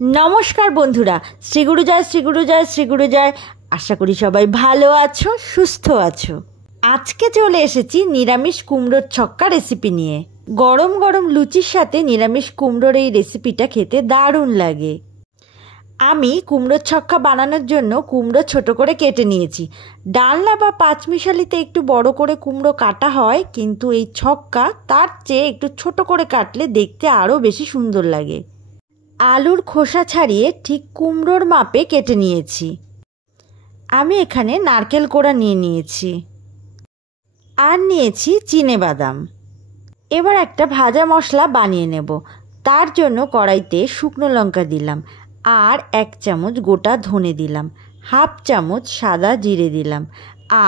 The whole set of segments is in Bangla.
নমস্কার বন্ধুরা, শ্রীগুরু জয়, শ্রীগুরু জয়, শ্রীগুরু জয়। আশা করি সবাই ভালো আছো, সুস্থ আছো। আজকে চলে এসেছি নিরামিষ কুমড়োর ছক্কা রেসিপি নিয়ে। গরম গরম লুচির সাথে নিরামিষ কুমড়োর এই রেসিপিটা খেতে দারুণ লাগে। আমি কুমড়োর ছক্কা বানানোর জন্য কুমড়ো ছোট করে কেটে নিয়েছি। ডালনা বা পাঁচমিশালিতে একটু বড় করে কুমড়ো কাটা হয়, কিন্তু এই ছক্কা তার চেয়ে একটু ছোট করে কাটলে দেখতে আরও বেশি সুন্দর লাগে। আলুর খোসা ছাড়িয়ে ঠিক কুমড়োর মাপে কেটে নিয়েছি। আমি এখানে নারকেল কোড়া নিয়ে নিয়েছি আর নিয়েছি চিনেবাদাম। এবার একটা ভাজা মশলা বানিয়ে নেব। তার জন্য কড়াইতে শুকনো লঙ্কা দিলাম আর 1 চামচ গোটা ধনে দিলাম, 1/2 চামচ সাদা জিরে দিলাম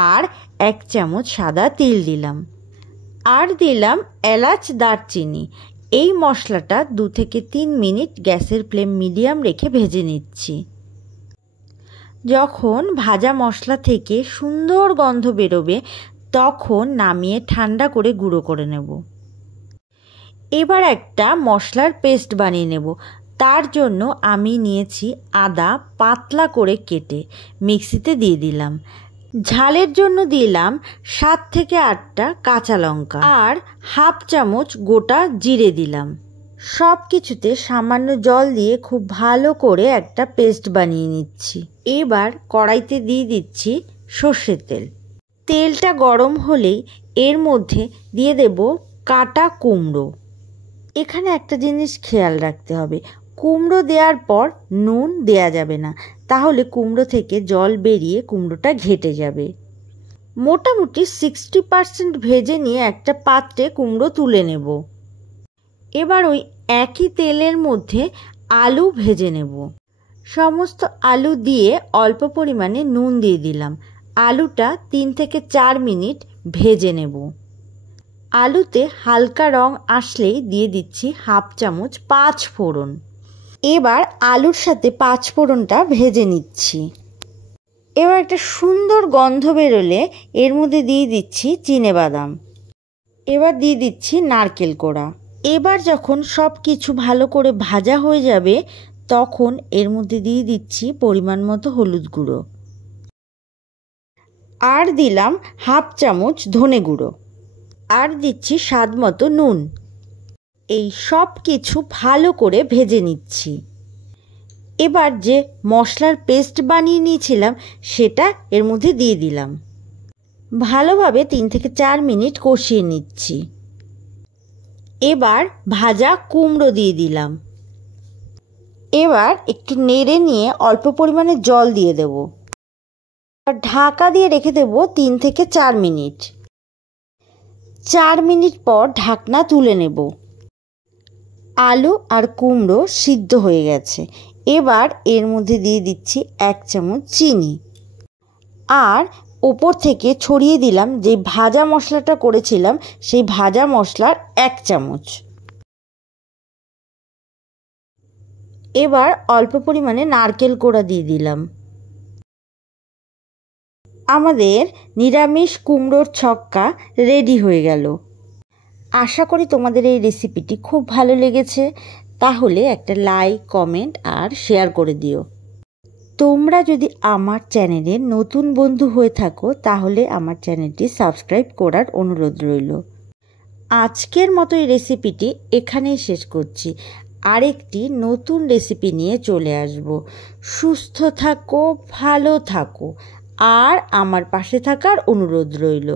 আর 1 চামচ সাদা তিল দিলাম আর দিলাম এলাচ, দারচিনি। এই মশলাটা 2 থেকে 3 মিনিট গ্যাসের ফ্লেম মিডিয়াম রেখে ভেজে নিচ্ছি। যখন ভাজা মশলা থেকে সুন্দর গন্ধ বেরোবে তখন নামিয়ে ঠান্ডা করে গুঁড়ো করে নেব। এবার একটা মশলার পেস্ট বানিয়ে নেব। তার জন্য আমি নিয়েছি আদা পাতলা করে কেটে মিক্সিতে দিয়ে দিলাম। ঝালের জন্য দিলাম 7 থেকে 8টা কাঁচা লঙ্কা আর 1/2 চামচ গোটা জিরে দিলাম। সব কিছুতে সামান্য জল দিয়ে খুব ভালো করে একটা পেস্ট বানিয়ে নিচ্ছি। এবার কড়াইতে দিয়ে দিচ্ছি সর্ষের তেল। তেলটা গরম হলেই এর মধ্যে দিয়ে দেব কাটা কুমড়ো। এখানে একটা জিনিস খেয়াল রাখতে হবে, কুমড়ো দেওয়ার পর নুন দেয়া যাবে না, তাহলে কুমড়ো থেকে জল বেরিয়ে কুমড়োটা ঘেটে যাবে। মোটামুটি 60% ভেজে নিয়ে একটা পাত্রে কুমড়ো তুলে নেব। এবার ওই একই তেলের মধ্যে আলু ভেজে নেব। সমস্ত আলু দিয়ে অল্প পরিমাণে নুন দিয়ে দিলাম। আলুটা 3 থেকে 4 মিনিট ভেজে নেব। আলুতে হালকা রং আসলেই দিয়ে দিচ্ছি 1/2 চামচ 5 ফোড়ন। এবার আলুর সাথে 5 ফোড়নটা ভেজে নিচ্ছি। এবার একটা সুন্দর গন্ধ বেরোলে এর মধ্যে দিয়ে দিচ্ছি চিনেবাদাম। এবার দিয়ে দিচ্ছি নারকেল কোড়া। এবার যখন সব কিছু ভালো করে ভাজা হয়ে যাবে তখন এর মধ্যে দিয়ে দিচ্ছি পরিমাণ মতো হলুদ গুঁড়ো আর দিলাম 1/2 চামচ ধনে গুঁড়ো আর দিচ্ছি স্বাদ মতো নুন। এই সব কিছু ভালো করে ভেজে নিচ্ছি। এবার যে মশলার পেস্ট বানিয়ে নিয়েছিলাম সেটা এর মধ্যে দিয়ে দিলাম। ভালোভাবে 3 থেকে 4 মিনিট কষিয়ে নিচ্ছি। এবার ভাজা কুমড়ো দিয়ে দিলাম। এবার একটু নেড়ে নিয়ে অল্প পরিমাণে জল দিয়ে দেব। ঢাকা দিয়ে রেখে দেব 3 থেকে 4 মিনিট। 4 মিনিট পর ঢাকনা তুলে নেব। আলু আর কুমড়ো সিদ্ধ হয়ে গেছে। এবার এর মধ্যে দিয়ে দিচ্ছি 1 চামচ চিনি আর ওপর থেকে ছড়িয়ে দিলাম যে ভাজা মশলাটা করেছিলাম সেই ভাজা মশলার 1 চামচ। এবার অল্প পরিমাণে নারকেল কোড়া দিয়ে দিলাম। আমাদের নিরামিষ কুমড়োর ছক্কা রেডি হয়ে গেল। আশা করি তোমাদের এই রেসিপিটি খুব ভালো লেগেছে। তাহলে একটা লাইক, কমেন্ট আর শেয়ার করে দিও। তোমরা যদি আমার চ্যানেলে নতুন বন্ধু হয়ে থাকো তাহলে আমার চ্যানেলটি সাবস্ক্রাইব করার অনুরোধ রইল। আজকের মতো এই রেসিপিটি এখানেই শেষ করছি। আরেকটি নতুন রেসিপি নিয়ে চলে আসব। সুস্থ থাকো, ভালো থাকো আর আমার পাশে থাকার অনুরোধ রইল।